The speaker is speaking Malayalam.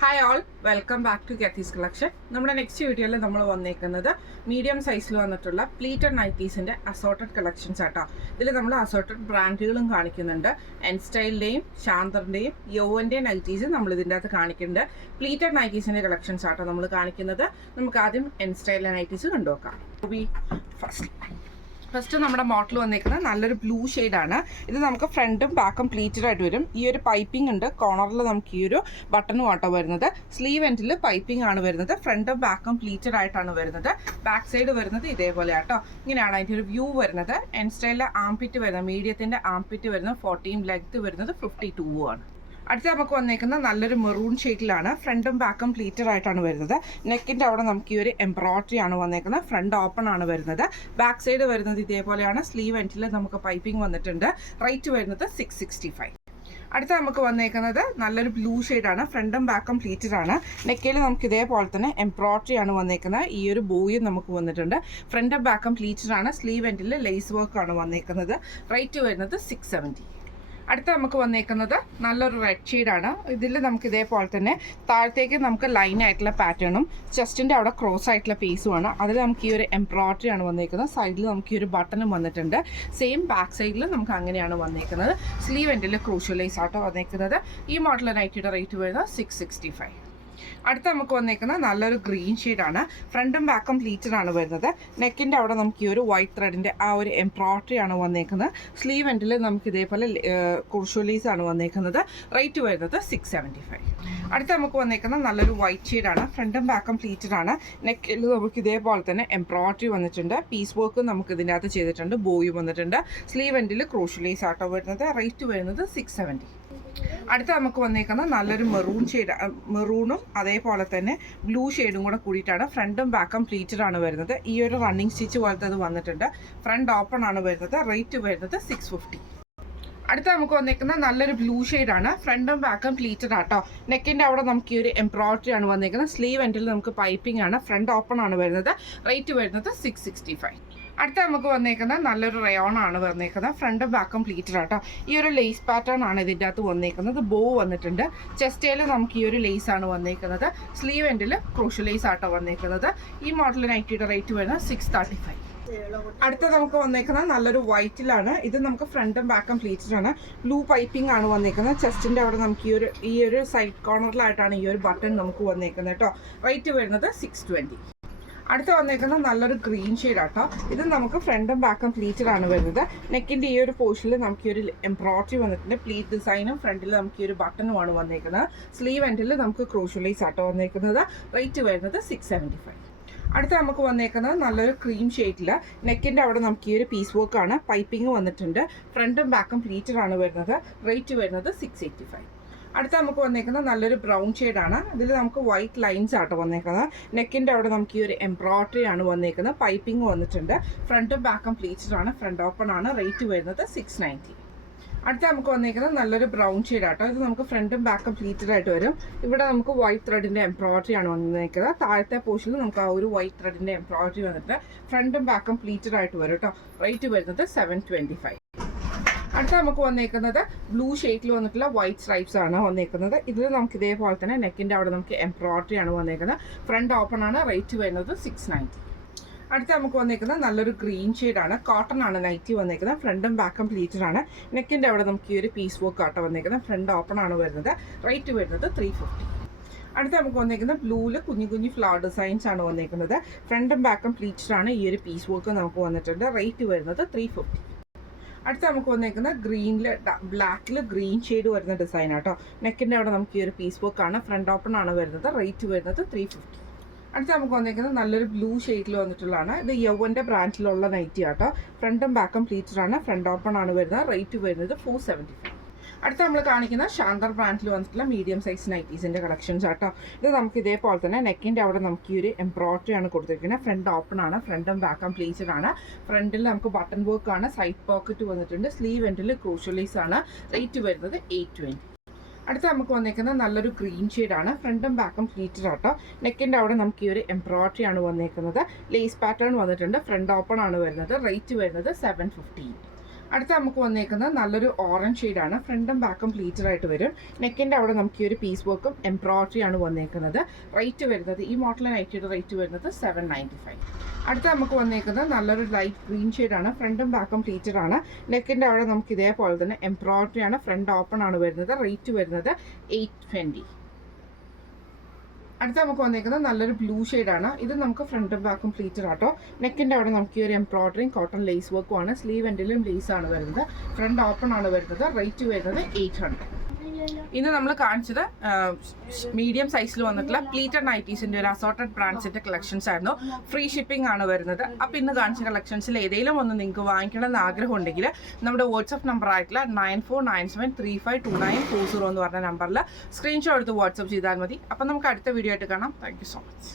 Hi all, welcome back to കാത്തീസ് കളക്ഷൻ. നമ്മുടെ നെക്സ്റ്റ് വീഡിയോയിൽ നമ്മൾ വന്നേക്കുന്നത് മീഡിയം സൈസിൽ വന്നിട്ടുള്ള പ്ലീറ്റഡ് നൈറ്റീസിൻ്റെ അസോർട്ടഡ് കളക്ഷൻസ് ആട്ടോ. ഇതിൽ നമ്മൾ അസോർട്ടഡ് ബ്രാൻഡുകളും കാണിക്കുന്നുണ്ട്. എൻ സ്റ്റൈലിൻ്റെയും ശാന്തറിൻ്റെയും യോവൻ്റെയും നൈറ്റീസ് നമ്മൾ ഇതിൻ്റെ അകത്ത് കാണിക്കുന്നുണ്ട്. പ്ലീറ്റഡ് നൈറ്റീസിൻ്റെ കളക്ഷൻസ് ആട്ടോ നമ്മൾ കാണിക്കുന്നത്. നമുക്ക് ആദ്യം എൻ സ്റ്റൈലിലെ നൈറ്റീസ് കണ്ടുനോക്കാം. ഫസ്റ്റ് നമ്മുടെ മോഡൽ വന്നേക്കുന്നത് നല്ലൊരു ബ്ലൂ ഷെയ്ഡാണ്. ഇത് നമുക്ക് ഫ്രണ്ടും ബാക്കും പ്ലീറ്റഡ് ആയിട്ട് വരും. ഈ ഒരു പൈപ്പിംഗ് ഉണ്ട്, കോർണറിൽ നമുക്ക് ഈ ഒരു ബട്ടണും ആട്ടോ വരുന്നത്. സ്ലീവ് എൻഡിൽ പൈപ്പിംഗ് ആണ് വരുന്നത്. ഫ്രണ്ടും ബാക്കും പ്ലീറ്റഡ് ആയിട്ടാണ് വരുന്നത്. ബാക്ക് സൈഡ് വരുന്നത് ഇതേപോലെ ആട്ടോ. ഇങ്ങനെയാണ് അതിൻ്റെ ഒരു വ്യൂ വരുന്നത്. എൻ സ്റ്റൈലിലെ ആംപിറ്റ് വരുന്നത്, മീഡിയത്തിൻ്റെ ആംപിറ്റ് വരുന്നത് 14, ലെഗ്ത് വരുന്നത് 52 ആണ്. അടുത്ത നമുക്ക് വന്നേക്കുന്ന നല്ലൊരു മെറൂൺ ഷെയ്ഡിലാണ്. ഫ്രണ്ടും ബാക്കും പ്ലീറ്റഡ് ആയിട്ടാണ് വരുന്നത്. നെക്കിൻ്റെ അവിടെ നമുക്ക് ഈ ഒരു എംബ്രോയിഡറി ആണ് വന്നേക്കുന്നത്. ഫ്രണ്ട് ഓപ്പൺ ആണ് വരുന്നത്. ബാക്ക് സൈഡ് വരുന്നത് ഇതേപോലെയാണ്. സ്ലീവ് എൻഡിൽ നമുക്ക് പൈപ്പിംഗ് വന്നിട്ടുണ്ട്. റേറ്റ് വരുന്നത് 665. അടുത്ത നമുക്ക് വന്നേക്കുന്നത് നല്ലൊരു ബ്ലൂ ഷെയ്ഡാണ്. ഫ്രണ്ടും ബാക്കും പ്ലീറ്റഡ് ആണ്. നെക്കയിൽ നമുക്ക് ഇതേപോലെ തന്നെ എംബ്രോയിഡറി ആണ് വന്നേക്കുന്നത്. ഈ ഒരു ബോയും നമുക്ക് വന്നിട്ടുണ്ട്. ഫ്രണ്ടും ബാക്കും പ്ലീറ്റഡ് ആണ്. സ്ലീവ് എൻഡിൽ ലേസ് വർക്ക് ആണ് വന്നേക്കുന്നത്. റേറ്റ് വരുന്നത് 670. അടുത്ത നമുക്ക് വന്നേക്കുന്നത് നല്ലൊരു റെഡ് ഷെയ്ഡാണ്. ഇതിൽ നമുക്ക് ഇതേപോലെ തന്നെ താഴത്തേക്ക് നമുക്ക് ലൈൻ ആയിട്ടുള്ള പാറ്റേണും ചെസ്റ്റിൻ്റെ അവിടെ ക്രോസ് ആയിട്ടുള്ള പീസുമാണ്. അതിൽ നമുക്ക് ഈ ഒരു എംബ്രോയിഡറി ആണ് വന്നേക്കുന്നത്. സൈഡിൽ നമുക്ക് ഈ ഒരു ബട്ടണും വന്നിട്ടുണ്ട്. സെയിം ബാക്ക് സൈഡിൽ നമുക്ക് അങ്ങനെയാണ് വന്നേക്കുന്നത്. സ്ലീവ് എൻഡിൽ ക്രൂഷ്യലൈസ് ആട്ടോ വന്നേക്കുന്നത്. ഈ മോഡൽ നൈറ്റിയുടെ റേറ്റ് വരുന്നത് 665. അടുത്ത നമുക്ക് വന്നേക്കുന്നത് നല്ലൊരു ഗ്രീൻ ഷെയ്ഡാണ്. ഫ്രണ്ടും ബാക്കും പ്ലീറ്റഡ് ആണ് വരുന്നത്. നെക്കിൻ്റെ അവിടെ നമുക്ക് ഈ ഒരു വൈറ്റ് ത്രെഡിൻ്റെ ആ ഒരു എംബ്രോയിഡറി ആണ് വന്നേക്കുന്നത്. സ്ലീവ് എൻഡിൽ നമുക്ക് ഇതേപോലെ കുർഷുലീസ് ആണ് വന്നേക്കുന്നത്. റേറ്റ് വരുന്നത് 675. അടുത്ത നമുക്ക് വന്നേക്കുന്നത് നല്ലൊരു വൈറ്റ് ഷെയ്ഡാണ്. ഫ്രണ്ടും ബാക്കും പ്ലീറ്റഡ് ആണ്. നെക്കിൽ നമുക്ക് ഇതേപോലെ തന്നെ എംബ്രോയിഡറി വന്നിട്ടുണ്ട്. പീസ് വർക്ക് നമുക്ക് ഇതിൻ്റെ അകത്ത് ചെയ്തിട്ടുണ്ട്. ബോയും വന്നിട്ടുണ്ട്. സ്ലീവ് എൻഡിൽ ക്രൂഷ്യലൈസ് ആട്ടോ വരുന്നത്. റേറ്റ് വരുന്നത് 670. അടുത്ത നമുക്ക് വന്നേക്കുന്നത് നല്ലൊരു മെറൂൺ ഷെയ്ഡ്, മെറൂണും അതേപോലെ തന്നെ ബ്ലൂ ഷെയ്ഡും കൂടെ കൂടിയിട്ടാണ്. ഫ്രണ്ടും ബാക്കും പ്ലീറ്റഡ് ആണ് വരുന്നത്. ഈ ഒരു റണ്ണിങ് സ്റ്റിച്ച് പോലത്തെ അത് വന്നിട്ടുണ്ട്. ഫ്രണ്ട് ഓപ്പൺ ആണ് വരുന്നത്. റേറ്റ് വരുന്നത് 650. അടുത്ത നമുക്ക് വന്നേക്കുന്ന നല്ലൊരു ബ്ലൂ ഷെയ്ഡാണ്. ഫ്രണ്ടും ബാക്കും പ്ലീറ്റഡ് ആട്ടോ. നെക്കിൻ്റെ അവിടെ നമുക്ക് ഈ ഒരു എംബ്രോയിഡറി ആണ് വന്നേക്കുന്നത്. സ്ലീവ് എൻഡിൽ നമുക്ക് പൈപ്പിംഗ് ആണ്. ഫ്രണ്ട് ഓപ്പൺ ആണ് വരുന്നത്. റേറ്റ് വരുന്നത് 665. അടുത്ത നമുക്ക് വന്നേക്കുന്നത് നല്ലൊരു റയോൺ ആണ് വന്നേക്കുന്നത്. ഫ്രണ്ടും ബാക്കും പ്ലീറ്റഡ് ആട്ടോ. ഈ ഒരു ലേസ് പാറ്റേൺ ആണ് ഇതിൻ്റെ അകത്ത് വന്നേക്കുന്നത്. ബോ വന്നിട്ടുണ്ട്. ചെസ്റ്റേൽ നമുക്ക് ഈ ഒരു ലേസ് ആണ് വന്നേക്കുന്നത്. സ്ലീവ് എൻഡിൽ ക്രൂഷ്യൽ ലേസ് ആട്ടോ വന്നേക്കുന്നത്. ഈ മോഡൽ നൈറ്റിയുടെ റേറ്റ് വരുന്നത് 635. അടുത്ത നമുക്ക് വന്നേക്കുന്നത് നല്ലൊരു വൈറ്റിലാണ്. ഇത് നമുക്ക് ഫ്രണ്ടും ബാക്കും പ്ലീറ്റഡ് ആണ്. ബ്ലൂ പൈപ്പിംഗ് ആണ് വന്നേക്കുന്നത്. ചെസ്റ്റിൻ്റെ അവിടെ നമുക്ക് ഈ ഒരു സൈഡ് കോർണറിലായിട്ടാണ് ഈ ഒരു ബട്ടൺ നമുക്ക് വന്നേക്കുന്നത് കേട്ടോ. റേറ്റ് വരുന്നത് 620. അടുത്ത് വന്നേക്കുന്നത് നല്ലൊരു ഗ്രീൻ ഷെയ്ഡ് ആട്ടോ. ഇത് നമുക്ക് ഫ്രണ്ടും ബാക്കും പ്ലീറ്റഡ് ആണ് വരുന്നത്. നെക്കിൻ്റെ ഈ ഒരു പോർഷനിൽ നമുക്ക് ഈ ഒരു എംബ്രോയിഡറി വന്നിട്ടുണ്ട്. പ്ലീറ്റ് ഡിസൈനും ഫ്രണ്ടിൽ നമുക്ക് ഈ ഒരു ബട്ടണുമാണ് വന്നേക്കുന്നത്. സ്ലീവ് എൻഡിൽ നമുക്ക് ക്രൂഷ്യലൈസ് ആട്ടോ വന്നേക്കുന്നത്. റേറ്റ് വരുന്നത് 675. അടുത്ത നമുക്ക് വന്നേക്കുന്നത് നല്ലൊരു ക്രീം ഷെയ്ഡിൽ. നെക്കിൻ്റെ അവിടെ നമുക്ക് ഈ ഒരു പീസ് വർക്കാണ്. പൈപ്പിംഗ് വന്നിട്ടുണ്ട്. ഫ്രണ്ടും ബാക്കും പ്ലീറ്റഡ് ആണ് വരുന്നത്. റേറ്റ് വരുന്നത് 685. അടുത്ത നമുക്ക് വന്നേക്കുന്നത് നല്ലൊരു ബ്രൗൺ ഷെയ്ഡാണ്. ഇതിൽ നമുക്ക് വൈറ്റ് ലൈൻസ് ആട്ടോ വന്നേക്കുന്നത്. നെക്കിൻ്റെ അവിടെ നമുക്ക് ഈ ഒരു എംബ്രോയിഡറി ആണ് വന്നേക്കുന്നത്. പൈപ്പിംഗ് വന്നിട്ടുണ്ട്. ഫ്രണ്ടും ബാക്കും പ്ലീറ്റഡ് ആണ്. ഫ്രണ്ട് ഓപ്പൺ ആണ്. റേറ്റ് വരുന്നത് 690. അടുത്ത നമുക്ക് വന്നേക്കുന്നത് നല്ലൊരു ബ്രൗൺ ഷെയ്ഡ് ആട്ടോ. ഇത് നമുക്ക് ഫ്രണ്ടും ബാക്കും പ്ലീറ്റഡ് ആയിട്ട് വരും. ഇവിടെ നമുക്ക് വൈറ്റ് ത്രെഡിൻ്റെ എംബ്രോയിഡറി ആണ് വന്നേക്കുന്നത്. താഴത്തെ പോർഷനിൽ നമുക്ക് ആ ഒരു വൈറ്റ് ത്രെഡിൻ്റെ എംബ്രോയിഡറി വന്നിട്ട് ഫ്രണ്ടും ബാക്കും പ്ലീറ്റഡ് ആയിട്ട് വരും കേട്ടോ. റേറ്റ് വരുന്നത് 725. അടുത്ത നമുക്ക് വന്നേക്കുന്നത് ബ്ലൂ ഷെയ്ഡിൽ വന്നിട്ടുള്ള വൈറ്റ് സ്ട്രൈപ്സ് ആണ് വന്നേക്കുന്നത്. ഇതിൽ നമുക്ക് ഇതേപോലെ തന്നെ നെക്കിൻ്റെ അവിടെ നമുക്ക് എംബ്രോയിഡറി ആണ് വന്നേക്കുന്നത്. ഫ്രണ്ട് ഓപ്പൺ ആണ്. റേറ്റ് വരുന്നത് 690. അടുത്ത നമുക്ക് വന്നേക്കുന്നത് നല്ലൊരു ഗ്രീൻ ഷെയ്ഡാണ്. കോട്ടൺ ആണ് നൈറ്റി വന്നേക്കുന്നത്. ഫ്രണ്ടും ബാക്കും പ്ലീറ്റഡ് ആണ്. നെക്കിൻ്റെ അവിടെ നമുക്ക് ഈ ഒരു പീസ് വർക്ക് ആട്ടോ വന്നേക്കുന്നത്. ഫ്രണ്ട് ഓപ്പൺ ആണ് വരുന്നത്. റേറ്റ് വരുന്നത് 350. അടുത്ത നമുക്ക് വന്നേക്കുന്നത് ബ്ലൂവിൽ കുഞ്ഞു കുഞ്ഞു ഫ്ലവർ ഡിസൈൻസ് ആണ് വന്നേക്കുന്നത്. ഫ്രണ്ടും ബാക്കും പ്ലീറ്റഡ് ആണ്. ഈ ഒരു പീസ് വർക്ക് നമുക്ക് വന്നിട്ടുണ്ട്. റേറ്റ് വരുന്നത് 350. അടുത്ത നമുക്ക് വന്നേക്കുന്നത് ഗ്രീനിൽ ബ്ലാക്കിൽ ഗ്രീൻ ഷെയ്ഡ് വരുന്ന ഡിസൈൻ ആട്ടോ. നെക്കിൻ്റെ അവിടെ നമുക്ക് ഈ ഒരു പീസ് വർക്ക് ആണ്. ഫ്രണ്ട് ഓപ്പൺ ആണ് വരുന്നത്. റേറ്റ് വരുന്നത് 350. അടുത്ത നമുക്ക് വന്നേക്കുന്നത് നല്ലൊരു ബ്ലൂ ഷെയ്ഡിൽ വന്നിട്ടുള്ളതാണ്. ഇത് യൗവൻ്റെ ബ്രാൻഡിലുള്ള നൈറ്റി ആട്ടോ. ഫ്രണ്ടും ബാക്കും പ്ലീറ്റഡ് ആണ്. ഫ്രണ്ട് ഓപ്പൺ ആണ് വരുന്നത്. റേറ്റ് വരുന്നത് 475. അടുത്ത നമ്മൾ കാണിക്കുന്ന ശാന്തർ ബ്രാൻഡിൽ വന്നിട്ടുള്ള മീഡിയം സൈസ് നൈറ്റീസിൻ്റെ കളക്ഷൻസ് ആട്ടോ. ഇത് നമുക്ക് ഇതേപോലെ തന്നെ നെക്കിൻ്റെ അവിടെ നമുക്ക് ഈ ഒരു എംബ്രോയിഡറി ആണ് കൊടുത്തിരിക്കുന്നത്. ഫ്രണ്ട് ഓപ്പൺ ആണ്. ഫ്രണ്ടും ബാക്കും പ്ലീറ്റഡ് ആണ്. ഫ്രണ്ടിൽ നമുക്ക് ബട്ടൺ വർക്ക് ആണ്. സൈഡ് പോക്കറ്റ് വന്നിട്ടുണ്ട്. സ്ലീവ് എൻഡിൽ ക്രൂഷ്യലൈസ് ആണ്. റേറ്റ് വരുന്നത് 820. അടുത്ത നമുക്ക് വന്നേക്കുന്നത് നല്ലൊരു ഗ്രീൻ ഷെയ്ഡാണ്. ഫ്രണ്ടും ബാക്കും പ്ലീറ്റഡ് ആട്ടോ. നെക്കിൻ്റെ അവിടെ നമുക്ക് ഈ ഒരു എംബ്രോയിഡറി ആണ് വന്നേക്കുന്നത്. ലേസ് പാറ്റേൺ വന്നിട്ടുണ്ട്. ഫ്രണ്ട് ഓപ്പൺ ആണ് വരുന്നത്. റേറ്റ് വരുന്നത് 715. അടുത്ത നമുക്ക് വന്നേക്കുന്നത് നല്ലൊരു ഓറഞ്ച് ഷെയ്ഡാണ്. ഫ്രണ്ടും ബാക്കും പ്ലീറ്റഡ് ആയിട്ട് വരും. നെക്കിൻ്റെ അവിടെ നമുക്ക് ഈ ഒരു പീസ് വർക്കും എംബ്രോയിഡറി ആണ് വന്നേക്കുന്നത്. റേറ്റ് വരുന്നത് ഈ മോഡൽ നൈറ്റിയുടെ റേറ്റ് വരുന്നത് 795. അടുത്ത നമുക്ക് വന്നേക്കുന്നത് നല്ലൊരു ലൈറ്റ് ഗ്രീൻ ഷെയ്ഡാണ്. ഫ്രണ്ടും ബാക്കും പ്ലീറ്റഡ് ആണ്. നെക്കിൻ്റെ അവിടെ നമുക്ക് ഇതേപോലെ തന്നെ എംബ്രോയിഡറി ആണ്. ഫ്രണ്ട് ഓപ്പൺ ആണ് വരുന്നത്. റേറ്റ് വരുന്നത് 820. അടുത്ത നമുക്ക് വന്നേക്കുന്നത് നല്ലൊരു ബ്ലൂ ഷെയ്ഡാണ്. ഇത് നമുക്ക് ഫ്രണ്ടും ബാക്കും പ്ലീറ്റഡ് ആട്ടോ. നെക്കിൻ്റെ അവിടെ നമുക്ക് ഈ ഒരു എംബ്രോയിഡറിയും കോട്ടൺ ലേസ് വർക്കും ആണ്. സ്ലീവ് എൻഡിലും ലേസ് ആണ് വരുന്നത്. ഫ്രണ്ട് ഓപ്പൺ ആണ് വരുന്നത്. റേറ്റ് വരുന്നത് 800. ഇന്ന് നമ്മൾ കാണിച്ചത് മീഡിയം സൈസിൽ വന്നിട്ടുള്ള പ്ലീറ്റഡ് നൈറ്റീസിൻ്റെ ഒരു അസോർട്ടഡ് ബ്രാൻഡ്സിൻ്റെ കളക്ഷൻസ് ആയിരുന്നു. ഫ്രീ ഷിപ്പിംഗ് ആണ് വരുന്നത്. അപ്പോൾ ഇന്ന് കാണിച്ച കളക്ഷൻസിൽ ഏതെങ്കിലും ഒന്ന് നിങ്ങൾക്ക് വാങ്ങിക്കണമെന്ന് ആഗ്രഹം ഉണ്ടെങ്കിൽ നമ്മുടെ വാട്സപ്പ് നമ്പർ ആയിട്ടുള്ള 9497352940 എന്ന് പറഞ്ഞ നമ്പറിൽ സ്ക്രീൻഷോട്ട് എടുത്ത് വാട്സപ്പ് ചെയ്താൽ മതി. അപ്പോൾ നമുക്ക് അടുത്ത വീഡിയോ ആയിട്ട് കാണാം. Thank you so much.